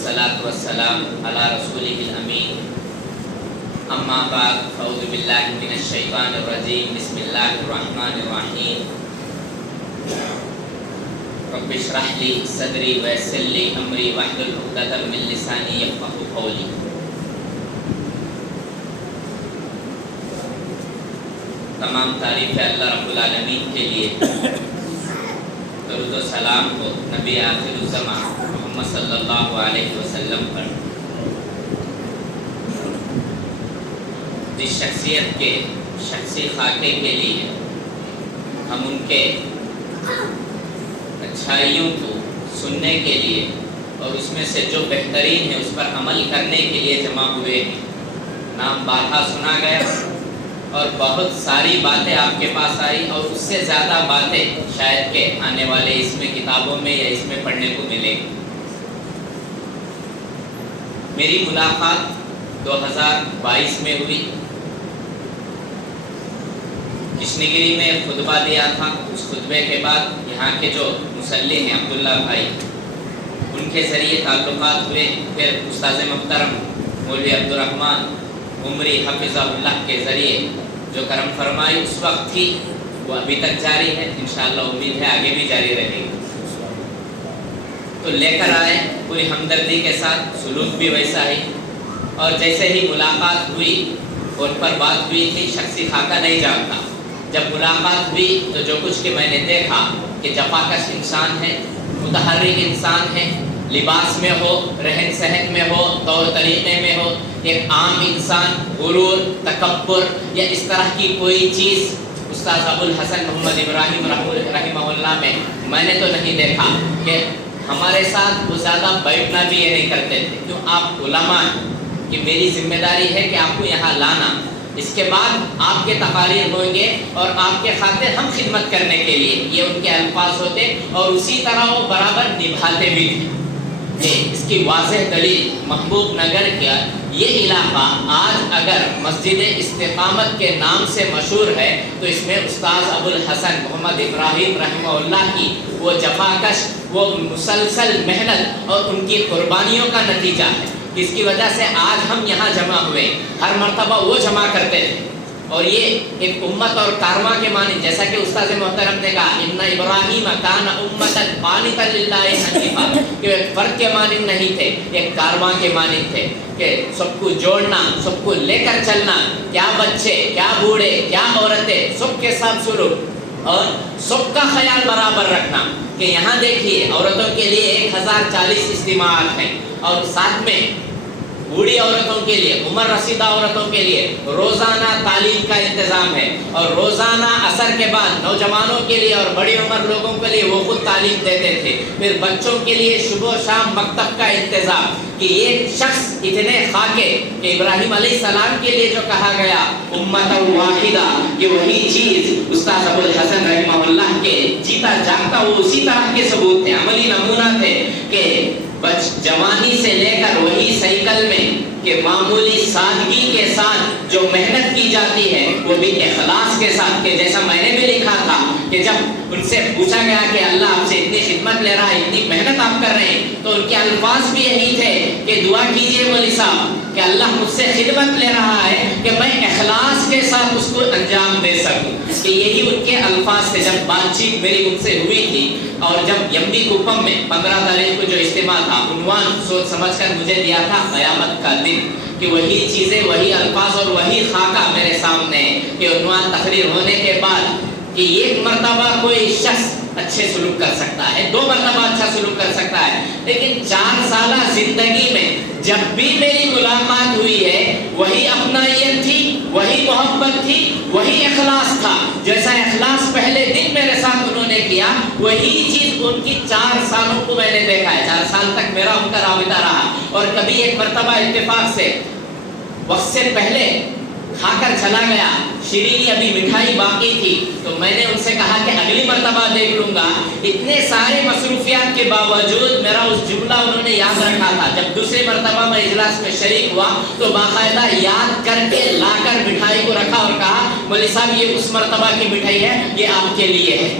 والصلاة والسلام على رسوله الأمين أما بعد أعوذ بالله من الشيطان الرجيم بسم الله الرحمن الرحيم رب اشرح لي صدري ويسر لي أمري واحلل عقدة من لساني يفقهوا قولي. تمام تعریف ہے اللہ رب العالمین کے لیے. درود و سلام کو نبی آخر الزمان محمد صلی اللہ علیہ وسلم پر. جس شخصیت کے شخصی خاکے کے لیے ہم ان کے اچھائیوں کو سننے کے لیے اور اس میں سے جو بہترین ہے اس پر عمل کرنے کے لیے جمع ہوئے ہیں. نام بارہا سنا گیا اور بہت ساری باتیں آپ کے پاس آئی اور اس سے زیادہ باتیں شاید کہ آنے والے اس میں کتابوں میں یا اس میں پڑھنے کو ملے گی. میری ملاقات 2022 میں ہوئی. کشن گیری میں خطبہ دیا تھا. اس خطبے کے بعد یہاں کے جو مصلی ہیں عبداللہ بھائی ان کے ذریعے تعلقات ہوئے. پھر استاذ محترم مولوی عبدالرحمن عمری حفظہ اللہ کے ذریعے جو کرم فرمائی اس وقت تھی وہ ابھی تک جاری ہے. انشاءاللہ امید ہے آگے بھی جاری رہے گی. تو لے کر آئے پوری ہمدردی کے ساتھ, سلوک بھی ویسا ہی. اور جیسے ہی ملاقات ہوئی ان پر بات ہوئی تھی, شخصی خاکہ نہیں جانتا. جب ملاقات ہوئی تو جو کچھ کہ میں نے دیکھا کہ جفاکش انسان ہے, متحرک انسان ہے, لباس میں ہو, رہن سہن میں ہو, طور طریقے میں ہو, ایک عام انسان غرور, تکبر یا اس طرح کی کوئی چیز استاد ابوالحسن محمد ابراہیم رحمہ اللہ میں نے تو نہیں دیکھا. کہ ہمارے ساتھ وہ زیادہ بیٹھنا بھی یہ نہیں کرتے تھے. کیوں؟ آپ علماء ہیں کہ میری ذمہ داری ہے کہ آپ کو یہاں لانا. اس کے بعد آپ کے تقاریر ہوں گے اور آپ کے خاطر ہم خدمت کرنے کے لیے, یہ ان کے الفاظ ہوتے اور اسی طرح وہ برابر نبھاتے بھی تھے. اس کی واضح دلیل محبوب نگر کا یہ علاقہ آج اگر مسجد استقامت کے نام سے مشہور ہے تو اس میں استاذ ابوالحسن محمد ابراہیم رحمہ اللہ کی وہ جفاکش, وہ مسلسل محنت اور ان کی قربانیوں کا نتیجہ ہے. اس کی وجہ سے آج ہم یہاں جمع ہوئے. ہر مرتبہ وہ جمع کرتے تھے اور یہ ایک امت اور کارواں کے معنی, جیسا کہ استاد محترم نے کہا ان ابراہیم کان امتا قانتا للہ حنیفا, کہ ایک فرد کے معنی نہیں تھے, ایک کارواں کے معنی تھے کہ سب کو جوڑنا, سب کو لے کر چلنا, کیا بچے, کیا بوڑھے, کیا عورتیں, سب کے ساتھ سلوک اور سب کا خیال برابر رکھنا. کہ یہاں دیکھیے عورتوں کے لیے 1040 اجتماعات ہیں اور ساتھ میں بوڑھی عورتوں کے لیے, عمر رسیدہ عورتوں کے لیے روزانہ تعلیم کا انتظام ہے اور روزانہ عصر کے بعد نوجوانوں کے لیے اور بڑی عمر لوگوں کے لیے وہ خود تعلیم دیتے تھے. پھر بچوں کے لیے صبح و شام مکتب کا انتظام. کہ یہ شخص اتنے خاکے کہ ابراہیم علیہ السلام کے لیے جو کہا گیا امت واحدہ, کہ وہی چیز استاد ابوالحسن رحمہ اللہ کے جیتا جاگتا وہ اسی طرح کے ثبوت تھے, عملی نمونہ تھے. کہ جوانی سے لے کر وہی سائیکل میں کہ معمولی سادگی کے ساتھ جو محنت کی جاتی ہے وہ بھی اخلاص کے ساتھ. کہ جیسا میں نے بھی لکھا تھا کہ جب ان سے پوچھا گیا کہ اللہ آپ سے اتنی خدمت لے رہا ہے, اتنی محنت آپ کر رہے ہیں, تو ان کے الفاظ بھی یہی تھے کہ دعا کیجئے مولوی صاحب کہ اللہ مجھ سے خدمت لے رہا ہے کہ میں اخلاص کے ساتھ اس کو انجام دے سکوں. کہ یہی ان کے الفاظ تھے. جب بات چیت میری ان سے ہوئی تھی اور جب یمبی کپم میں 15 تاریخ کو جو اجتماع تھا, عنوان سوچ سمجھ کر مجھے دیا تھا قیامت کا دن. کہ وہی چیزیں, وہی الفاظ اور وہی خاکہ میرے سامنے ہے. کہ عنوان تقریر ہونے کے بعد کہ ایک مرتبہ کوئی شخص اچھے سلوک کر سکتا ہے, 2 مرتبہ اچھا سلوک کر سکتا ہے, لیکن 4 سالہ زندگی میں جب بھی میری ملاقات ہوئی ہے وہی اپنائیت تھی, وہی محبت تھی, وہی اخلاص تھا. جیسا اخلاص پہلے دن میرے ساتھ انہوں نے کیا وہی چیز ان کی 4 سالوں کو میں نے دیکھا ہے. 4 سال تک میرا ان کا رابطہ رہا. اور کبھی ایک مرتبہ اتفاق سے وقت سے پہلے کھا کر چلا گیا, شیرینی ابھی مٹھائی باقی تھی, تو میں نے ان سے کہا کہ اگلی مرتبہ دیکھ لوں گا. اتنے سارے مصروفیات کے باوجود میرا اس جملہ انہوں نے یاد رکھا تھا. جب دوسری مرتبہ میں اجلاس میں شریک ہوا تو باقاعدہ یاد کر کے لا کر مٹھائی کو رکھا اور کہا مولوی صاحب یہ اس مرتبہ کی مٹھائی ہے, یہ آپ کے لیے ہے.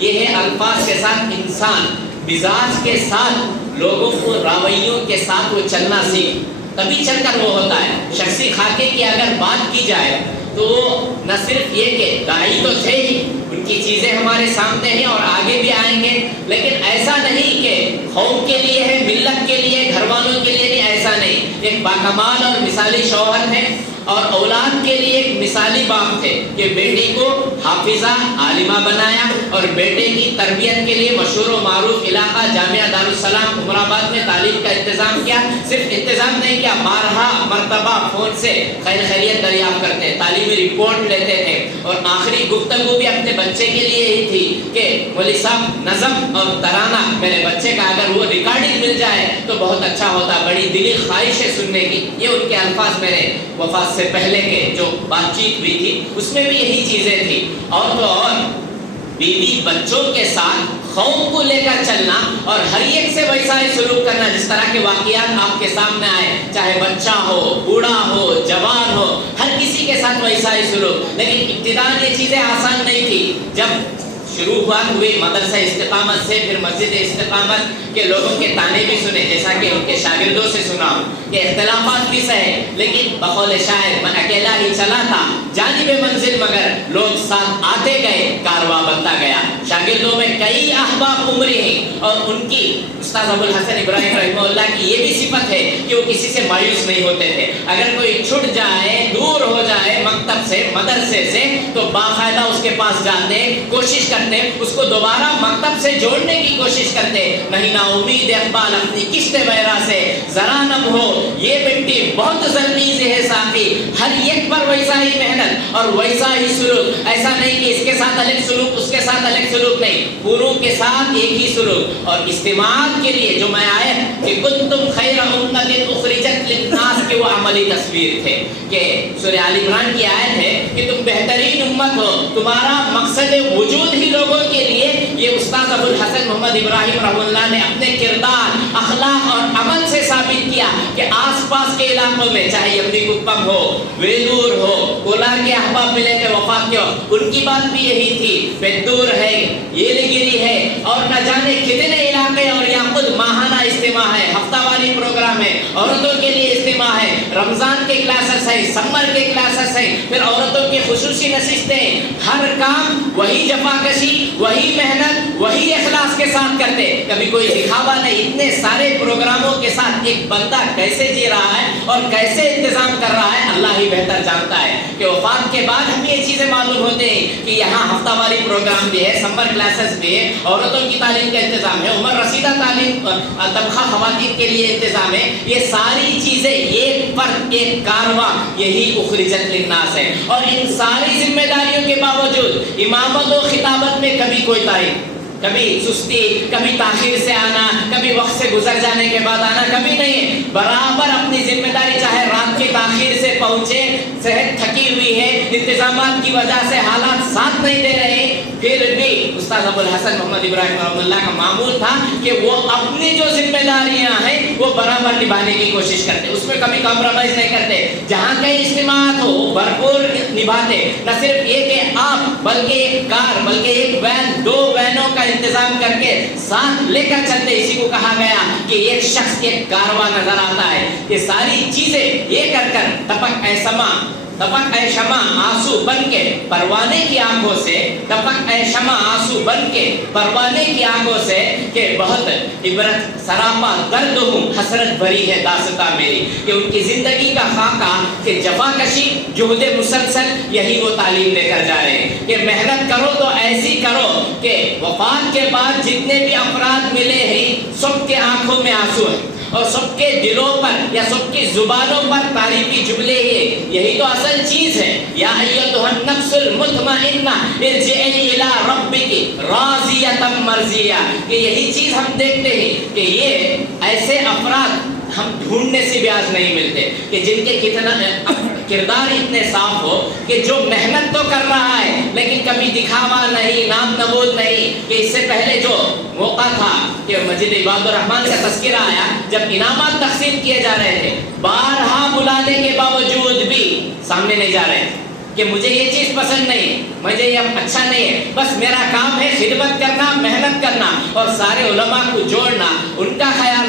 یہ ہے الفاظ کے ساتھ انسان, مزاج کے ساتھ لوگوں کو رویوں کے ساتھ وہ چلنا سیکھ، تبھی چل کر وہ ہوتا ہے۔ شخصی خاکے کی اگر بات کی جائے تو نہ صرف یہ کہ داعی تو تھے ہی، ان کی چیزیں ہمارے سامنے ہیں اور آگے بھی آئیں گے، لیکن ایسا نہیں کہ قوم کے لیے ہے، ملت کے لیے، گھر والوں کے لیے نہیں، ایسا نہیں۔ ایک باکمال اور مثالی شوہر ہے اور اولاد کے لیے ایک مثالی باپ تھے کہ بیٹی کو حافظہ عالمہ بنایا اور بیٹے کی تربیت کے لیے مشہور و معروف علاقہ جامعہ دارالسلام عمر آباد میں تعلیم کا انتظام کیا۔ صرف انتظام نہیں کیا، بارہا مرتبہ فون سے خیر خیریت دریافت کرتے، تعلیمی رپورٹ لیتے تھے، اور آخری گفتگو بھی اپنے بچے کے لیے ہی تھی کہ مولوی صاحب نظم اور ترانہ میرے بچے کا اگر وہ ریکارڈنگ مل جائے تو بہت اچھا ہوتا، بڑی دلی خواہش ہے سننے کی۔ یہ ان کے الفاظ میرے وفات سے پہلے کے جو بات چیت ہوئی تھی اس میں بھی یہی چیزیں تھی۔ اور تو اور بیوی بچوں کے ساتھ قوم کو لے کر چلنا اور ہر ایک سے ویسا ہی سلوک کرنا، جس طرح کے واقعات آپ کے سامنے آئے، چاہے بچہ ہو، بوڑھا ہو، جوان ہو، ہر کسی کے ساتھ ویسا ہی سلوک۔ لیکن ابتداء یہ چیزیں آسان نہیں تھی۔ جب شروعات ہوئی مدرسہ استقامت سے، پھر مسجد استقامت کے لوگوں کے تانے بھی سنے، جیسا کہ ان کے شاگردوں سے سنا کہ اختلافات بھی سہے، لیکن بقول شاعر میں اکیلا ہی چلا تھا جانب منزل مگر لوگ ساتھ آتے گئے کارواں بنتا گیا۔ شاگردوں میں کئی احباب عمری ہیں اور ان کی استاد ابو الحسن ابراہیم رحمہ اللہ کی یہ بھی صفت ہے کہ وہ کسی سے مایوس نہیں ہوتے تھے۔ اگر کوئی چھٹ جائے، دور ہو جائے مکتب سے، مدرسے سے، تو باقاعدہ اس کے پاس جاتے، کوشش کرتے اس کو دوبارہ مکتب سے جوڑنے کی کوشش کرتے۔ نہیں نا امید اقبال اپنی کشت بیرا سے ذرا نم ہو، یہ مٹی بہت زرنیز ہے ساقی، ہر ایک پر ویسا ہی محنت اور ویسا ہی سلوک۔ ایسا نہیں کہ اس کے ساتھ الگ سلوک، اس کے ساتھ الگ سلوک، نہیں، پوروں کے ساتھ ایک ہی سلوک۔ اور استعمال کے لیے جو میں آئے کہ کنتم خیر امت اخرجت للناس، کے وہ عملی تصویر تھے کہ سورہ آل عمران کی آیت ہے کہ تم بہترین امت ہو، تمہارا مقصد وجود ہی لوگوں کے لیے۔ یہ استاد ابو الحسن محمد ابراہیم رحمہ اللہ نے اپنے کردار، اخلاق اور عمل سے ثابت کیا کہ آس پاس کے علاقوں میں، چاہے یمنی کپم ہو، ویلور ہو، کولار کے احباب ملے تھے وفات کے وقت، ان کی بات بھی یہی تھی۔ پیدور ہے، یلگیری ہے، اور نہ جانے کتنے علاقے، اور یہاں خود ماہانہ اجتماع ہے، ہفتہ واری پروگرام ہے، عورتوں کے لیے اجتماع ہے، رمضان کے کلاسز ہیں، سمر کے کلاسز ہیں، پھر عورتوں کی خصوصی نشستیں، ہر کام وہی جفاکشی، وہی محنت، وہی اخلاص کے ساتھ کرتے، کبھی کوئی دکھاوا نہیں۔ اتنے سارے پروگراموں کے ساتھ ایک بندہ کیسے جی رہا ہے اور کیسے انتظام کر رہا ہے، اللہ ہی بہتر جانتا ہے۔ کہ وفات کے بعد ہمیں یہ چیزیں معلوم ہوتے ہیں کہ یہاں ہفتہ واری پروگرام بھی ہے، سمر کلاسز بھی ہے، عورتوں کی تعلیم کا انتظام ہے، عمر رسیدہ تعلیم، طبقہ خواتین کے لیے انتظام ہے۔ یہ ساری چیزیں ایک پر ایک کارواں، یہی اخرجت للناس ہے۔ اور ان ساری ذمہ داریوں کے باوجود امامت و خطابت میں کبھی کوئی تاریخ، کبھی سستی، کبھی تاخیر سے آنا، کبھی وقت سے گزر جانے کے بعد آنا، کبھی نہیں، برابر اپنی ذمہ داری، چاہے رات کی تاخیر سے پہنچے، صحت تھکی ہوئی ہے، انتظامات کی وجہ سے حالات ساتھ نہیں دے رہے، پھر بھی استاد ابو الحسن محمد ابراہیم رحمہ اللہ کا معمول تھا کہ وہ اپنی جو ذمہ داریاں ہیں وہ برابر نبھانے کی کوشش کرتے، اس میں کبھی کمپرومائز نہیں کرتے۔ جہاں کئی اجتماعات ہو بھرپور نبھاتے، نہ صرف یہ کہ آپ، بلکہ ایک کار، بلکہ ایک وین، 2 وینوں کا انتظام کر کے ساتھ لے کر چلتے۔ اسی کو کہا گیا کہ ایک شخص ایک کارواں نظر آتا ہے۔ یہ ساری چیزیں یہ کر کر تپک اے سما، تپک اے شمع آنسو بن کے پروانے کی آنکھوں سے، تپک اے شمع آنسو بن کے پروانے کی آنکھوں سے، کہ بہت عبرت سراپا درد ہوں، حسرت بھری ہے داستاں میری۔ کہ ان کی زندگی کا خاکہ کہ جفاکشی، جہد مسلسل، یہی وہ تعلیم لے کر جا رہے ہیں کہ محنت کرو تو ایسی کرو کہ وفات کے بعد جتنے بھی افراد ملے ہیں سب کے آنکھوں میں آنسو ہیں، اور سب کے دلوں پر یا سب کی زبانوں پر تعریفی جملے ہی، یہی تو اصل چیز ہے۔ یا ایتھا النفس المطمئنہ ارجعی الی ربک راضیۃ مرضیہ، کہ یہی چیز ہم دیکھتے ہیں کہ یہ ایسے افراد ہم ڈھونڈنے سے بھی آج نہیں ملتے کہ جن کے کتنا کردار اتنے صاف ہو کہ جو محنت تو کر رہا ہے لیکن کبھی دکھاوا نہیں، نام نبود نہیں۔ کہ اس سے پہلے جو موقع تھا کہ مسجد عباد الرحمن کا تذکرہ آیا، جب انعامات تقسیم کیے جا رہے تھے، بارہا بلانے کے باوجود بھی سامنے نہیں جا رہے تھے کہ مجھے یہ چیز پسند نہیں، مجھے یہ اچھا نہیں ہے، بس میرا کام ہے خدمت کرنا، محنت کرنا اور سارے علماء کو جوڑنا، ان کا خیال